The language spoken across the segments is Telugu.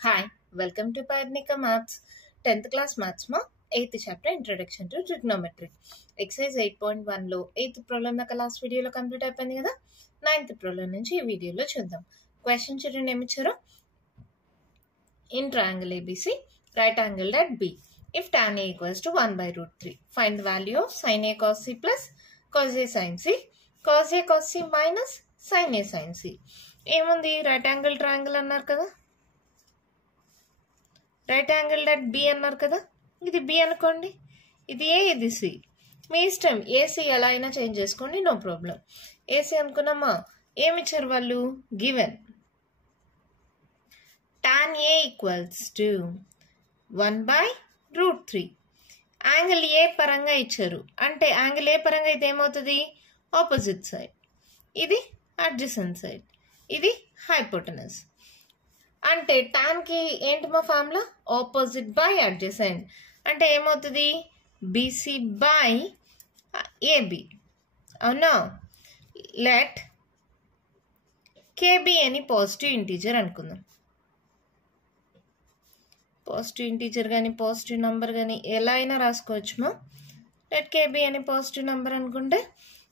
Hi, welcome to Payadnika Maths 10th class maths ma 8th chapter introduction to trigonometry. Exercise 8.1 లో 8th problem నాకు లాస్ట్ వీడియోలో కంప్లీట్ అయిపోయింది కదా. 9th problem నుంచి ఈ వీడియోలో చూద్దాం. క్వశ్చన్ చూడండి ఏమి ఇచ్చారో. In triangle ABC, right angled at B. If tan A equals to 1 by root 3, find the value of sin A cos C plus cos A sin C, cos A cos C minus sin A sin C. ఏముంది రైట్ యాంగిల్ ట్రయాంగిల్ అన్నారు కదా, రైట్ యాంగిల్ అట్ బి అన్నారు కదా. ఇది బి అనుకోండి, ఇది ఏ, ఇది సి. మీ ఇష్టం, ఏసీ ఎలా అయినా చేంజ్ చేసుకోండి, నో ప్రాబ్లం. ఏసీ అనుకున్నామా, ఏమి ఇచ్చారు వాళ్ళు, given tan A equals to 1 by root 3. Angle A పరంగా ఇచ్చారు అంటే యాంగిల్ ఏ పరంగా అయితే ఏమవుతుంది, ఆపోజిట్ సైడ్, ఇది అడ్జసెంట్ సైడ్, ఇది హైపోటెనస్. అంటే టాన్ కి ఏంటి మా ఫార్ములా, ఆపోజిట్ బై అడ్జసెంట్. అంటే ఏమవుతుంది, బీసీ బై ఏబి. అవునా, లెట్ కేబి అని పాజిటివ్ ఇంటీజర్ అనుకుందాం. పాజిటివ్ ఇంటీజర్ కానీ పాజిటివ్ నంబర్ కానీ ఎలా అయినా రాసుకోవచ్చు మా. లెట్ కేబి అని పాజిటివ్ నంబర్ అనుకుంటే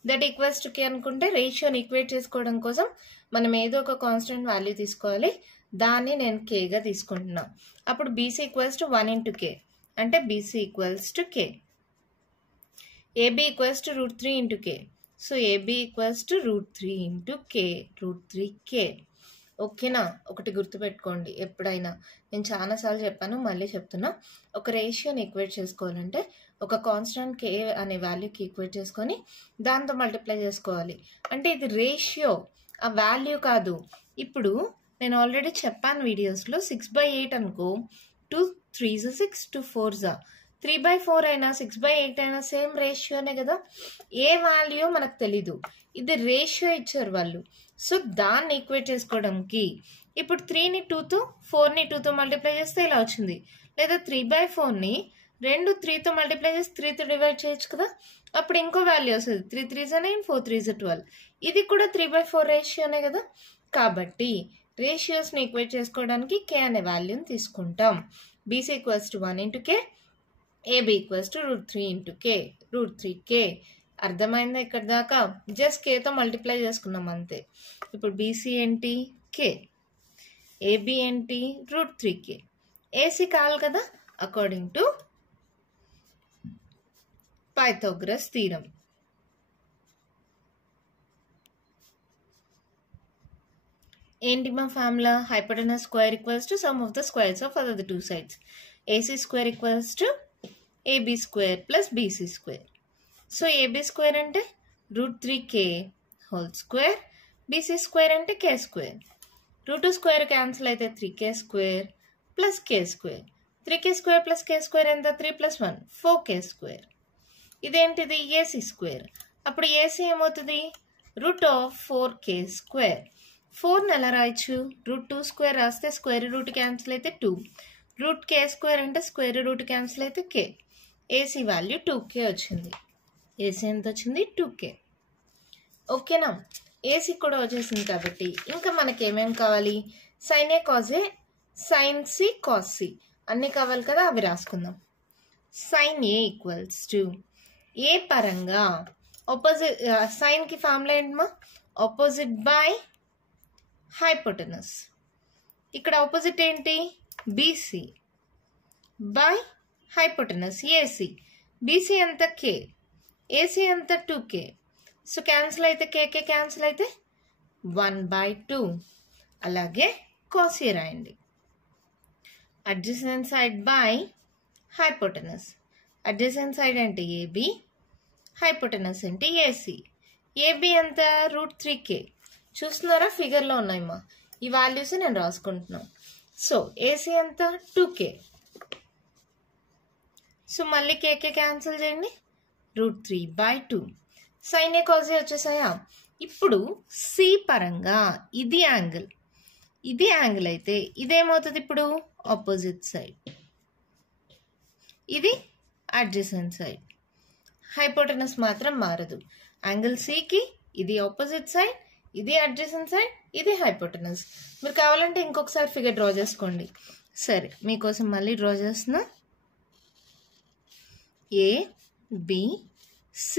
దట్ ఈక్వల్స్ టు కే అనుకుంటే రేషియోని ఈక్వేట్ చేసుకోవడం కోసం మనం ఏదో ఒక కాన్స్టెంట్ వాల్యూ తీసుకోవాలి. దాన్ని నేను కేగా తీసుకుంటున్నా. అప్పుడు BC equals to 1 into k అంటే BC equals to K. AB equals to root 3 into k. So AB equals to root 3 into k, root 3k. ఓకేనా, ఒకటి గుర్తుపెట్టుకోండి ఎప్పుడైనా, నేను చాలాసార్లు చెప్పాను మళ్ళీ చెప్తున్నా. ఒక రేషియోని ఈక్వేట్ చేసుకోవాలంటే ఒక కాన్స్టెంట్ కే అనే వాల్యూకి ఈక్వేట్ చేసుకొని దాంతో మల్టిప్లై చేసుకోవాలి. అంటే ఇది రేషియో, ఆ వాల్యూ కాదు. ఇప్పుడు నేను ఆల్రెడీ చెప్పాను వీడియోస్లో, 6/8 అనుకో, 2 3s 6, 2 4s 3/4 అయినా 6/8 అయినా సేమ్ రేషియోనే కదా. ఏ వాల్యూ మనకు తెలీదు, ఇది రేషియో ఇచ్చారు వాళ్ళు. సో దాన్ని ఈక్వేట్ చేసుకోవడానికి ఇప్పుడు 3ని 2తో 4ని 2తో మల్టిప్లై చేస్తే ఇలా వచ్చింది. లేదా 3/4ని 2 3తో మల్టిప్లై చేసి 3తో డివైడ్ చేయొచ్చు కదా, అప్పుడు ఇంకో వాల్యూ వస్తుంది. 3 3s 9, 4 3s 12. ఇది కూడా 3/4 రేషియోనే కదా. కాబట్టి రేషియోస్ని ఈక్వేట్ చేసుకోవడానికి కే అనే వాల్యూని తీసుకుంటాం. BC equals to 1 into k, AB equals to root 3 into k, root 3k. అర్థమైందా ఇక్కడ దాకా? జస్ట్ కేతో మల్టిప్లై చేసుకున్నాం అంతే. ఇప్పుడు బీసీ ఏంటి, కే, ఏబి ఏంటి, రూట్ 3k. ఏసీ కావాలి కదా, అకార్డింగ్ టు పైథాగరస్ థీరం. ఏంటి మా formula, hypotenuse square equals to sum of the squares of other two sides. AC square equals to AB square plus BC square. So AB square అంటే root 3k whole square, BC square అంటే K square. Root square cancel అయితే 3k square plus K square. 3k square plus K square ఎంత, 3 + 1 4k స్క్వేర్. ఇదేంటిది, ఏసీ స్క్వేర్. అప్పుడు ఏసీ ఏమవుతుంది, రూట్ ఆఫ్ 4k స్క్వేర్. 4ని ఎలా రాయొచ్చు, రూట్ 2 స్క్వేర్ రాస్తే స్క్వేర్ రూట్ క్యాన్సిల్ అయితే 2, రూట్ కే స్క్వేర్ అంటే స్క్వేర్ రూట్ క్యాన్సిల్ అయితే కే. ఏసీ వాల్యూ 2k వచ్చింది. ఏసీ ఎంత వచ్చింది, 2k. ఓకేనా, ఏసీ కూడా వచ్చేసింది. కాబట్టి ఇంకా మనకి ఏమేమి కావాలి, సైన్ ఏ కాజ్ ఏ, సైన్ సి కాస్ సి అన్నీ కావాలి కదా, అవి రాసుకుందాం. సైన్ ఏ ఈక్వల్స్ టు ఏ పరంగా ఆపోజిట్, సైన్కి ఫార్ములా ఏంటమ్మా, ఆపోజిట్ బై హైపోటెనస్. ఇక్కడ ఆపోజిట్ ఏంటి, BC by hypotenuse AC. BC ఎంత, కే, ఏసీ ఎంత 2k. సో క్యాన్సిల్ అయితే కేకే క్యాన్సిల్ అయితే 1/2. అలాగే కాసీ రాయండి. Adjacent side by hypotenuse. Adjacent side అంటే ఏబి, హైపోటెనస్ అంటే ఏసీ. ఏబి ఎంత, రూట్ 3k. చూస్తున్నారా, ఫిగర్లో ఉన్నాయమ్మా, ఈ వాల్యూస్ నేను రాసుకుంటున్నాను. సో ఏసీ ఎంత, 2k. సో మళ్ళీ కేకే క్యాన్సిల్ చేయండి, రూట్ 3/2. సైన్ ఏ కాజ్ ఏ వచ్చేసాయా. ఇప్పుడు సి పరంగా ఇది యాంగిల్, ఇది యాంగిల్ అయితే ఇదేమవుతుంది, ఇప్పుడు ఆపోజిట్ సైడ్, ఇది అడ్జసెంట్ సైడ్. హైపోటెనస్ మాత్రం మారదు. యాంగిల్ సికి ఇది ఆపోజిట్ సైడ్, ఇది అడ్జసెంట్ సైడ్, ఇది హైపోటెనస్. మీరు కావాలంటే ఇంకొకసారి ఫిగర్ డ్రా చేసుకోండి. సరే, మీకోసం మళ్ళీ డ్రా చేస్తున్నా. ABC.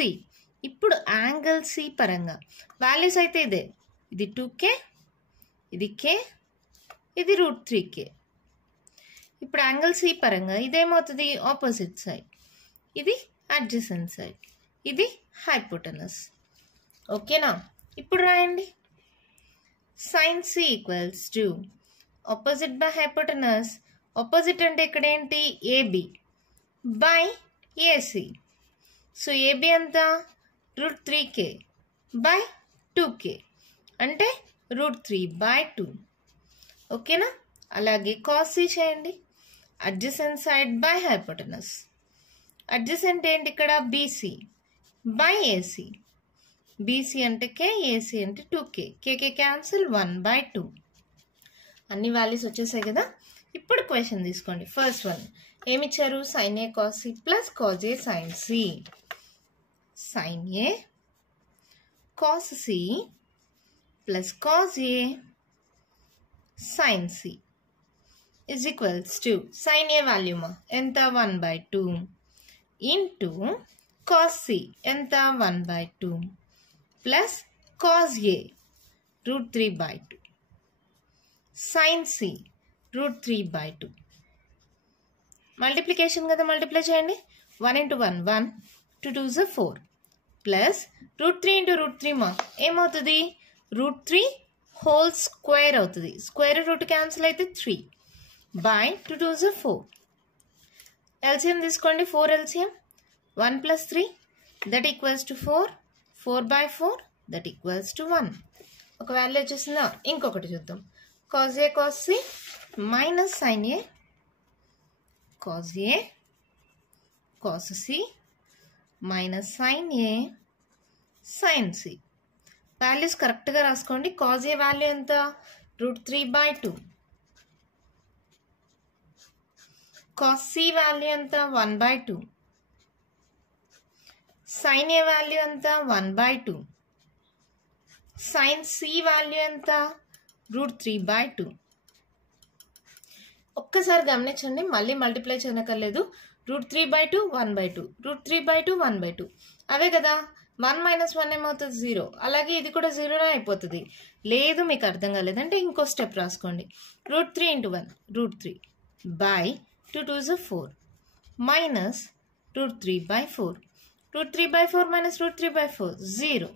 ఇప్పుడు యాంగిల్ సి పరంగా వాల్యూస్ అయితే ఇదే. ఇది 2K, ఇది K, ఇది √3K. ఇప్పుడు యాంగిల్ సి పరంగా ఇదేమవుతుంది? Opposite side. ఇది అడ్జసెంట్ సైడ్, ఇది హైపోటెనస్. ఓకేనా? ఇప్పుడు రాయండి. sin C equals to opposite by hypotenuse. Opposite అంటే ఇక్కడ ఏంటి? AB by AC. So AB ఎంత? √3K బై 2K అంటే √3/2. ఓకేనా? అలాగే cos C చేయండి. Adjacent side by hypotenuse. Adjacent ఏంటి ఇక్కడ? BC by AC. BC అంటే K, AC అంటే 2K. KK cancel, 1/2. అన్ని వాల్యూస్ వచ్చేసాయి కదా. ఇప్పుడు క్వశ్చన్ తీసుకోండి. ఫస్ట్ వన్ ఏమిచ్చారు? sin A cos C plus cos A sin C. sin A cos C plus cos A sin C is equals to sin A volume ఎంత? 1/2 ఇంటూ cos C ఎంత? 1/2 plus cos A √3/2 sin C √3/2. Multiplication కదా, మల్టిప్లై చేయండి. 1 × 1 1, 2 2 4 ప్లస్ √3 × √3 మా ఏమవుతుంది? √3 హోల్ స్క్వేర్ అవుతుంది. స్క్వేర్ రూట్ క్యాన్సిల్ అయితే 3 బై 2 2 4. ఎల్సిఎం తీసుకోండి. 4 LCM 1 + 3 that equals to 4. 4/4 that equals to 1. ఒక వాల్యూ వచ్చేసిందా? ఇంకొకటి చూద్దాం. cos A cos C minus sin A cos A cos C minus sin A sin C. Values కరెక్ట్గా రాసుకోండి. cos A వాల్యూ ఎంత? √3/2. cos C వాల్యూ ఎంత? 1/2. sin A వాల్యూ ఎంత? 1/2. sin C వాల్యూ ఎంత? √3/2. ఒక్కసారి గమనించండి, మళ్ళీ మల్టిప్లై చేయనక్కర్లేదు. √3/2 1/2, √3/2 1/2 అవే కదా. 1 - 1 ఏమవుతుంది? 0. అలాగే ఇది కూడా 0 అయిపోతుంది. లేదు మీకు అర్థం కాలేదంటే ఇంకో స్టెప్ రాసుకోండి. √3 × 1 √3 బై 2 2 4 మైనస్ √3/4. √3/4 మైనస్ √3/4 0.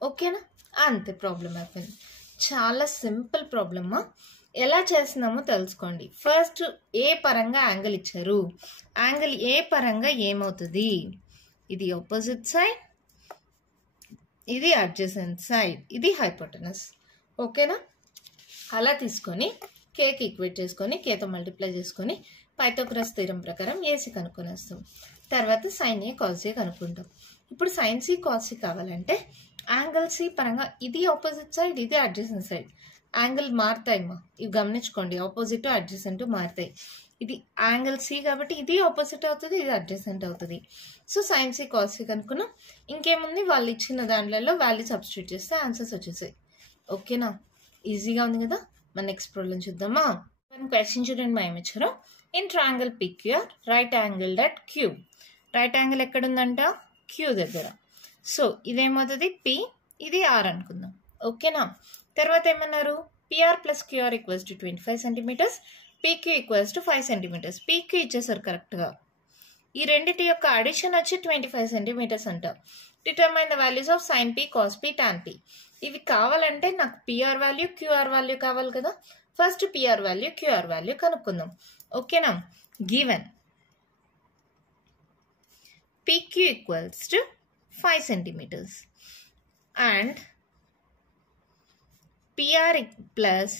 ఓకేనా? అంతే, ప్రాబ్లం అయిపోయింది. చాలా సింపుల్ ప్రాబ్లమ్మా. ఎలా చేస్తున్నామో తెలుసుకోండి. ఫస్ట్ ఏ పరంగా యాంగిల్ ఇచ్చారు. యాంగిల్ ఏ పరంగా ఏమవుతుంది? ఇది ఆపోజిట్ సైడ్, ఇది అడ్జసెంట్ సైడ్, ఇది హైపోటెనస్. ఓకేనా? అలా తీసుకొని కేకి ఈక్వేట్ చేసుకొని కేతో మల్టిప్లై చేసుకొని పైథాగరస్ థీరం ప్రకారం ఏసీ కనుక్కొనేస్తాం. తర్వాత sin A cos A కనుక్కుంటాం. ఇప్పుడు sin C cos C కావాలంటే యాంగిల్ సి పరంగా ఇది ఆపోజిట్ సైడ్, ఇది అడ్జసెంట్ సైడ్. యాంగిల్ మారుతాయమ్మా, ఇవి గమనించుకోండి. ఆపోజిట్ అడ్జసెంట్ మారుతాయి. ఇది యాంగిల్ సి కాబట్టి ఇది ఆపోజిట్ అవుతుంది, ఇది అడ్జసెంట్ అవుతుంది. So sin C cos C కనుక్కున్నాం. ఇంకేముంది? వాళ్ళు ఇచ్చిన దాంట్లో వాల్యూ సబ్స్టిట్యూట్ చేస్తే ఆన్సర్స్ వచ్చేసాయి. ఓకేనా? ఈజీగా ఉంది కదా. మన నెక్స్ట్ ప్రాబ్లం చూద్దామా. క్వశ్చన్ చూడండి. మా ఏమిచ్చారో in triangle PQR right angle at Q. Right angle ఎక్కడుందంట? Q దగ్గర. సో ఇదేమవుతుంది? P, ఇది R అనుకుందాం. ఓకేనా? తర్వాత ఏమన్నారు? PR + QR equals to 25 centimetres, PQ equals to 5 centimetres. PQ ఇచ్చేసారు కరెక్ట్గా. ఈ రెండింటి యొక్క అడిషన్ వచ్చి 25 సెంటీమీటర్స్ అంట. Determine the values of sin P, cos P, tan P. ఇవి కావాలంటే నాకు PR వాల్యూ, QR వాల్యూ కావాలి కదా. First PR value, QR value కనుక్కుందాం. ఓకేనా? Given PQ equals to 5 centimetres and PR plus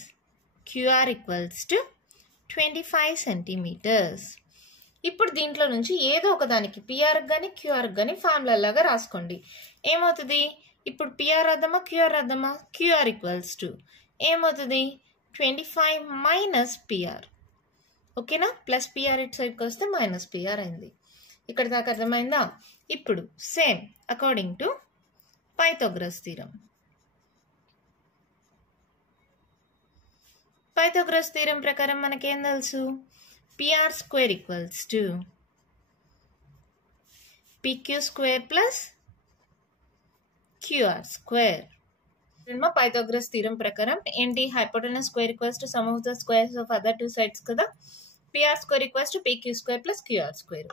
QR equals to 25 centimetres. ఇప్పుడు దీంట్లో నుంచి ఏదో ఒక దానికి PR కానీ QR కానీ ఫార్ములా లాగా రాసుకోండి. ఏమవుతుంది? ఇప్పుడు PR రాద్దామా, QR రాద్దామా? QR equals to ఏమవుతుంది? 25 మైనస్ PR. ఓకేనా? ప్లస్ PR ఇటు సైడ్కి వస్తే మైనస్ PR అయింది. ఇక్కడ దాకా అర్థమైందా? ఇప్పుడు same according to Pythagoras theorem. Pythagoras theorem ప్రకారం మనకేం తెలుసు, PR square equals to PQ square plus QR square. Pythagoras theorem ప్రకారం ఏంటి, hypotenuse square equals to sum of the squares of other two sides కదా. PR square equals to PQ square plus QR square.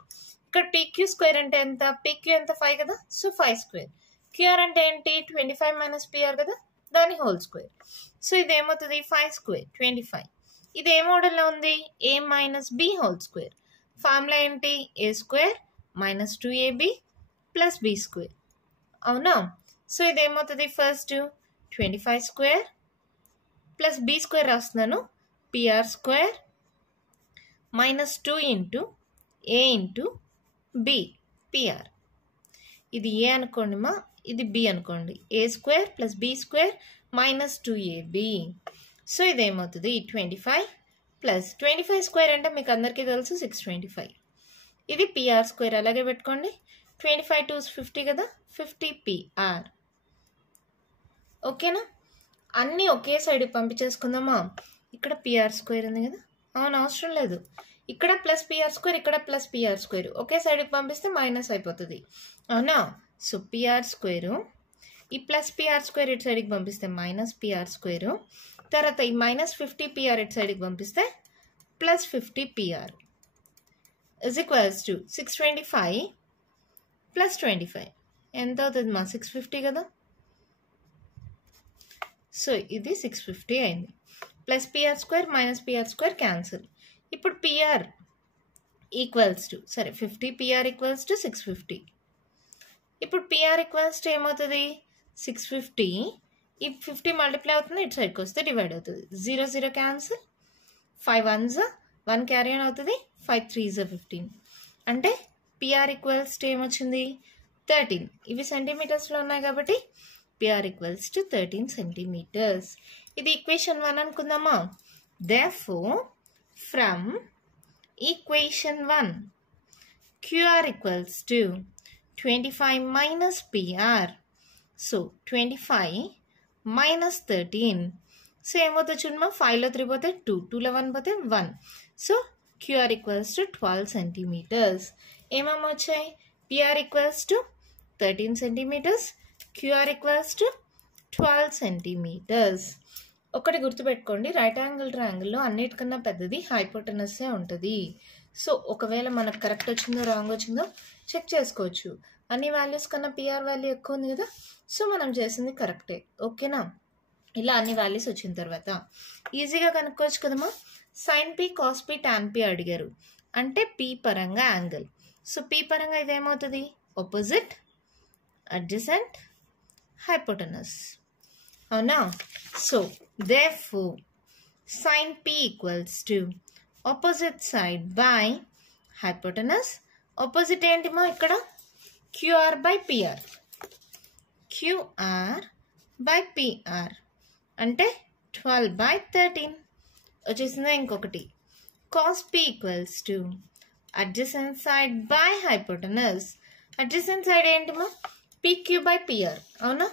ఇక్కడ పిక్యూ స్క్వేర్ అంటే ఎంత, పిక్యూ ఎంత 5 కదా, సో 5 స్క్వేర్. క్యూఆర్ అంటే ఏంటి 25 మైనస్ పిఆర్ కదా, దాని హోల్ స్క్వేర్. సో ఇదేమవుతుంది 5 స్క్వేర్ 25. ఇది ఏ మోడల్లో ఉంది, A minus B whole square. Formula ఏంటి, A square minus 2ab plus B square, అవునా. సో ఇదేమవుతుంది first 25 square plus B square రాస్తున్నాను, PR square minus 2 into A into B PR. ఇది ఏ అనుకోండి మా, ఇది బి అనుకోండి. A square plus B square minus 2ab. So ఇదేమవుతుంది 25 ప్లస్ 25 స్క్వేర్ అంటే మీకు అందరికీ తెలుసు 625. ఇది పిఆర్ స్క్వేర్ అలాగే పెట్టుకోండి. 25 2 50 కదా, 50 పిఆర్. ఓకేనా, అన్నీ ఒకే సైడ్ పంపించేసుకుందామా. ఇక్కడ పిఆర్ స్క్వేర్ ఉంది కదా, అవును అవసరం లేదు. ఇక్కడ ప్లస్ పిఆర్ స్క్వేర్, ఇక్కడ ప్లస్ పిఆర్ స్క్వేర్, ఒకే సైడ్కి పంపిస్తే మైనస్ అయిపోతుంది, అవునా. సో పిఆర్ స్క్వేరు, ఈ ప్లస్ పిఆర్ స్క్వేర్ ఇటు సైడ్కి పంపిస్తే మైనస్ పిఆర్ స్క్వేరు, తర్వాత ఈ మైనస్ 50 పిఆర్ ఇటు సైడ్కి పంపిస్తే plus 50 PR is equals to 625 plus 25 ఎంత అవుతుంది మా, 650 కదా. సో ఇది 650 అయింది. Plus PR square minus PR square cancel. ఇప్పుడు పిఆర్ ఈక్వల్స్ టు, సరే 50 పిఆర్ ఈక్వల్స్ టు 650. ఇప్పుడు పిఆర్ ఈక్వల్స్ టు ఏమవుతుంది 650, ఈ 50 మల్టిప్లై అవుతుంది, ఇటు సైడ్కి వస్తే డివైడ్ అవుతుంది. 0 0 క్యాన్సిల్, 5 1s 1 క్యారీ ఆన్ అవుతుంది, 5 3s 15. అంటే పిఆర్ ఈక్వల్స్ టు ఏమొచ్చింది 13. ఇవి సెంటీమీటర్స్లో ఉన్నాయి కాబట్టి పిఆర్ ఈక్వల్స్ టు 13 సెంటీమీటర్స్. ఇది equation 1 అనుకుందామా. Therefore, from equation 1, QR equals to 25 minus PR. So 25 minus 13. So ఏమవుతుంది చూడమ్మా, 5లో 3 పోతే 2, 2లో 1 పోతే 1. So QR equals to 12 centimeters. ఏమేమి వచ్చాయి, PR equals to 13 centimeters, QR equals to 12 centimeters. ఒకటి గుర్తుపెట్టుకోండి, రైట్ యాంగిల్ ట్రయాంగిల్లో అన్నిటికన్నా పెద్దది హైపోటెనస్సే ఉంటుంది. సో ఒకవేళ మనకు కరెక్ట్ వచ్చిందో రాంగ్ వచ్చిందో చెక్ చేసుకోవచ్చు. అన్ని వాల్యూస్ కన్నా పిఆర్ వాల్యూ ఎక్కువ ఉంది కదా, సో మనం చేసింది కరెక్టే. ఓకేనా, ఇలా అన్ని వాల్యూస్ వచ్చిన తర్వాత ఈజీగా కనుక్కోవచ్చు కదమ్మా. Sine P cos P tan P అడిగారు అంటే పి పరంగా యాంగిల్. సో పి పరంగా ఇదేమవుతుంది ఆపోజిట్, అడ్జసెంట్, హైపోటెనస్, అవునా. So therefore sin p equals to opposite side by hypotenuse. opposite ఏంటి మా, ఇక్కడ QR by PR, QR by PR అంటే 12 by 13 వచ్చేసిందా. ఇంకొకటి cos p equals to adjacent side by hypotenuse. adjacent side ఏంటి మా, PQ by PR, అవునా,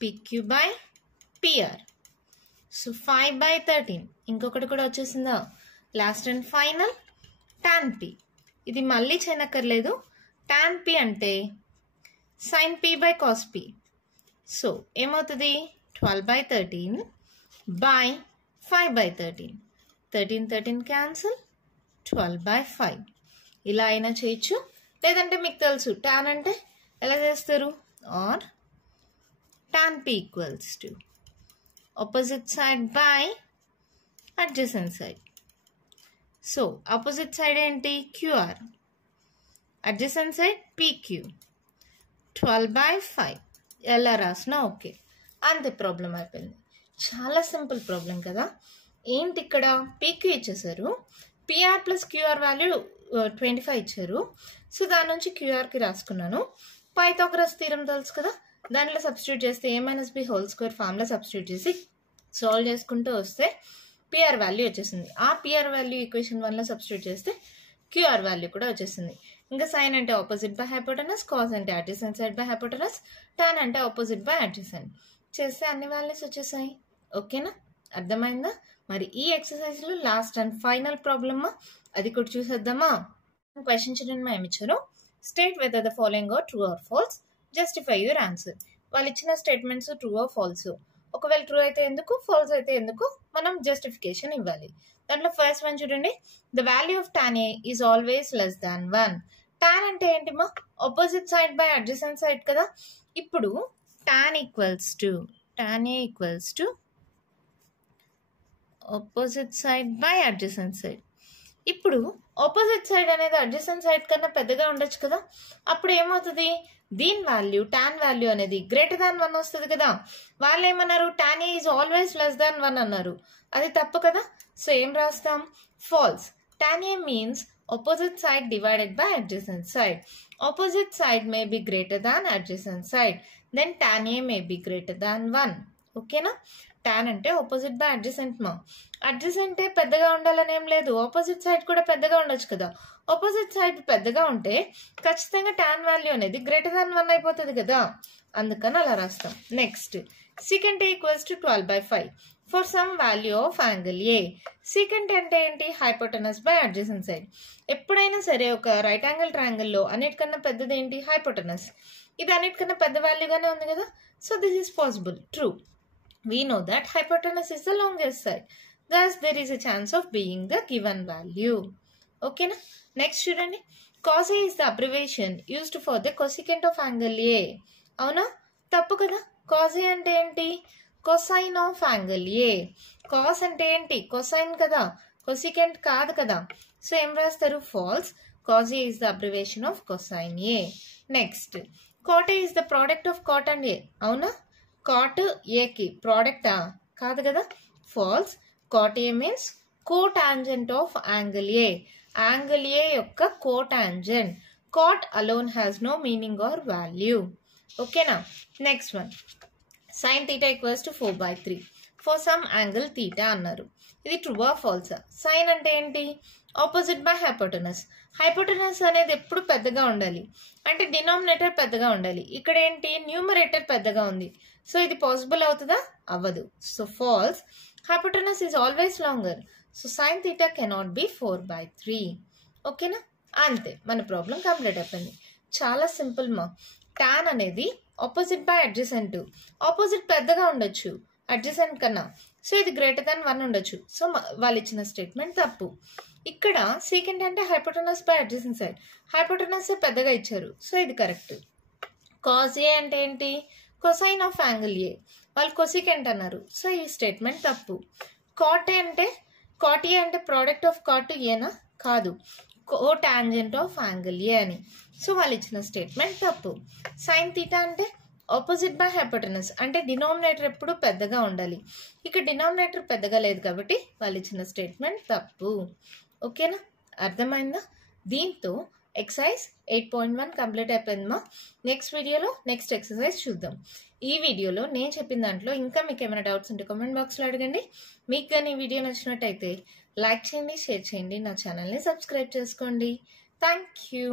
PQ by PR. So 5 by 13. ఇంకొకటి కూడా వచ్చేసిందా, last and final tan p. ఇది మళ్ళీ చేయనక్కర్లేదు, tan p అంటే sin p by cos p. So ఏమవుతుంది 12 by 13 by 5 by 13. 13 13 cancel, 12 by 5. ఇలా అయినా చేయొచ్చు, లేదంటే మీకు తెలుసు tan అంటే ఎలా చేస్తారు, or tan p equals to opposite side by adjacent side. So opposite side ఏంటి QR, adjacent side PQ, 12 by 5 ఎలా రాసినా ఓకే, అంతే. ప్రాబ్లం అయిపోయింది. చాలా సింపుల్ ప్రాబ్లం కదా. ఏంటి ఇక్కడ PQ ఇచ్చేసారు, PR ప్లస్ QR వాల్యూ 25 ఇచ్చారు. సో దాని నుంచి QRకి రాసుకున్నాను. పైథాగరస్ థీరం తెలుసు కదా, దాంట్లో సబ్స్టిట్యూట్ చేస్తే A minus B whole square formula substitute చేసి సాల్వ్ చేసుకుంటూ వస్తే పిఆర్ వాల్యూ వచ్చేసింది. ఆ పిఆర్ వాల్యూ ఈక్వేషన్ 1లో సబ్స్టిట్యూట్ చేస్తే క్యూఆర్ వాల్యూ కూడా వచ్చేసింది. ఇంకా సైన్ అంటే ఆపోజిట్ బై హైపోటెనస్, కాస్ అంటే adjacent side by hypotenuse, tan అంటే ఆపోజిట్ బై అడ్జసెంట్ చేస్తే అన్ని వాల్యూస్ వచ్చేసాయి. ఓకేనా, అర్థమైందా? మరి ఈ ఎక్సర్సైజ్లో లాస్ట్ అండ్ ఫైనల్ ప్రాబ్లమ్ అది కూడా చూసేద్దామా? క్వశ్చన్ చూడండి, మేము ఇచ్చారు. State whether the following are true or false, justify your answer. వాళ్ళు ఇచ్చిన స్టేట్మెంట్స్ ట్రూ ఆర్ ఫాల్స్, ఒకవేళ ట్రూ అయితే ఎందుకు, ఫాల్స్ అయితే ఎందుకు, మనం జస్టిఫికేషన్ ఇవ్వాలి. దాంట్లో ఫస్ట్ వన్ చూడండి, the value of tan a is always less than 1. tan అంటే ఏంటి మా? Opposite side by adjacent side కదా. ఇప్పుడు tan a equals to opposite side by adjacent side. ఇప్పుడు ఆపోజిట్ సైడ్ అనేది అడ్జసెంట్ సైడ్ కన్నా పెద్దగా ఉండొచ్చు కదా. అప్పుడు ఏమవుతుంది, దీని వాల్యూ tan వాల్యూ అనేది గ్రేటర్ దాన్ 1 వస్తుంది కదా. వాళ్ళు ఏమన్నారు, tan a is always less than 1 అన్నారు. అది తప్పు కదా. సో ఏం రాస్తాం, ఫాల్స్. tan a మీన్స్ opposite side divided by adjacent side. Opposite side may be greater than adjacent side. Then tan a may be greater than 1. ఓకేనా? tan అంటే opposite by adjacent మా. అడ్జసెంట్ పెద్దగా ఉండాలని ఏం లేదు, ఆపోజిట్ సైడ్ కూడా పెద్దగా ఉండొచ్చు కదా. ఆపోజిట్ సైడ్ పెద్దగా ఉంటే ఖచ్చితంగా tan వాల్యూ అనేది గ్రేటర్ దాన్ 1 అయిపోతుంది కదా. అందుకని అలా రాస్తాం. Next, secant equals to 12/5 for some value of angle A. Secant అంటే ఏంటి, హైపోటెనస్ బై అడ్జసెంట్ సైడ్. ఎప్పుడైనా సరే ఒక రైట్ యాంగిల్ ట్రయాంగిల్లో అన్నిటికన్నా పెద్దది ఏంటి, హైపోటెనస్. ఇది అన్నిటికన్నా పెద్ద వాల్యూగానే ఉంది కదా. So this is possible, true. We know that hypotenuse is the longest side. Thus, there is a chance of being the given value. Okay na? Next చూడండి, cos A is the abbreviation used for the cosecant of angle A. అవునా? తప్పు కదా. cos A అంటే ఏంటి, cosine of angle A. cos అంటే ఏంటి, cosine కదా, cosecant కాదు కదా. సో ఏం రాస్తారు, false. cos A is the abbreviation of cosine A. Next, cot A is the product of cot and A. అవునా? cot A కి ప్రోడక్టా, కాదు కదా. ఫాల్స్. cot A మీన్స్ cotangent of angle A. Angle A యొక్క cotangent. cot alone has no meaning or value. ఓకేనా? Next one, sin theta equals to 4/3 for some angle theta అన్నారు. ఇది ట్రూ ఆ ఫాల్సా? సైన్ అంటే ఏంటి, ఆపోజిట్ బై హైపోటెనస్. హైపోటెనస్ అనేది ఎప్పుడు పెద్దగా ఉండాలి, అంటే డినామినేటర్ పెద్దగా ఉండాలి. ఇక్కడ ఏంటి, న్యూమరేటర్ పెద్దగా ఉంది. సో ఇది పాసిబుల్ అవుతుందా, అవ్వదు. So false. Hypotenuse is always longer. So sine theta cannot be 4/3. ఓకేనా? అంతే, మన ప్రాబ్లం కంప్లీట్ అయిపోయింది. చాలా సింపుల్ మా. tan అనేది ఆపోజిట్ బై అడ్జసెంట్. ఆపోజిట్ పెద్దగా ఉండొచ్చు అడ్జసెంట్ కన్నా. సో ఇది గ్రేటర్ దాన్ 1 ఉండొచ్చు. సో వాళ్ళు ఇచ్చిన స్టేట్మెంట్ తప్పు. ఇక్కడ సీకెంట్ అంటే hypotenuse by adjacent side. Hypotenuse పెద్దగా ఇచ్చారు. సో ఇది కరెక్ట్. కాస్ ఏ అంటే ఏంటి, కొసైన్ ఆఫ్ యాంగిల్ ఏ. వాళ్ళు కొసికెంట్ అన్నారు. సో ఈ స్టేట్మెంట్ తప్పు. కాట్ ఏ అంటే ప్రోడక్ట్ ఆఫ్ కాట్ ఏనా, కాదు, కోటాంజెంట్ ఆఫ్ యాంగిల్ ఏ అని. సో వాళ్ళు ఇచ్చిన స్టేట్మెంట్ తప్పు. సైన్ థీటా అంటే ఆపోజిట్ బై హైపోటెనస్, అంటే డినామినేటర్ ఎప్పుడు పెద్దగా ఉండాలి. ఇక్కడ డినామినేటర్ పెద్దగా లేదు కాబట్టి వాళ్ళు ఇచ్చిన స్టేట్మెంట్ తప్పు. ఓకేనా? అర్థమైందా? దీంతో ఎక్సర్సైజ్ 8.1 కంప్లీట్ అయిపోయిందమ్మా. నెక్స్ట్ వీడియోలో నెక్స్ట్ ఎక్సర్సైజ్ చూద్దాం. ఈ వీడియోలో నేను చెప్పిన దాంట్లో ఇంకా మీకు ఏమైనా డౌట్స్ ఉంటే కామెంట్ బాక్స్లో అడగండి. మీకు కానీ ఈ వీడియో నచ్చినట్టయితే లైక్ చేయండి, షేర్ చేయండి, నా ఛానల్ని సబ్స్క్రైబ్ చేసుకోండి. Thank you.